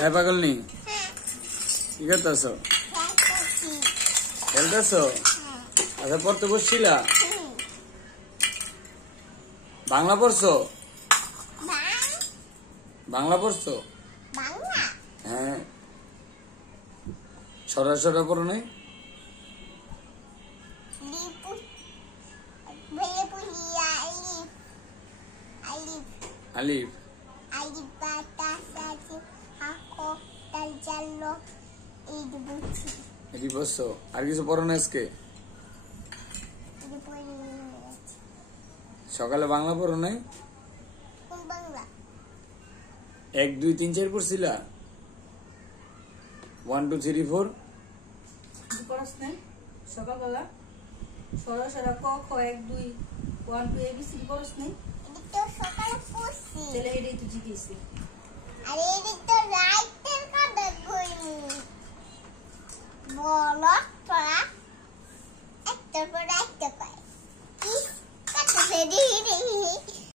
হ্যাঁ পাগল নি কি করতেছো? খেলতেছো? আচ্ছা পড়তে বসছিলা? বাংলা পড়ছো? বাংলা পড়ছো? হ্যাঁ সরা সরা পড়ো নাই? আলিফ এটি বসছো আর কিছু পড়ো না আজকে? সকালে বাংলা পড়ো নাই? 1 2 3 4 পড়ছিলা? 1 2 3 4 পড়াস নাই সকালবেলা? সরা সরা ক খ 1 2 1 2 এবিসিডি পড়াস নাই? এটা সকালে পড়ছি। তাহলে এটাই তো জিজ্ঞেসি। আরে এটা তো রাইটের কথা কইনি। বলো তোরা একটা পর একটা পাই। কি কথা ফেরি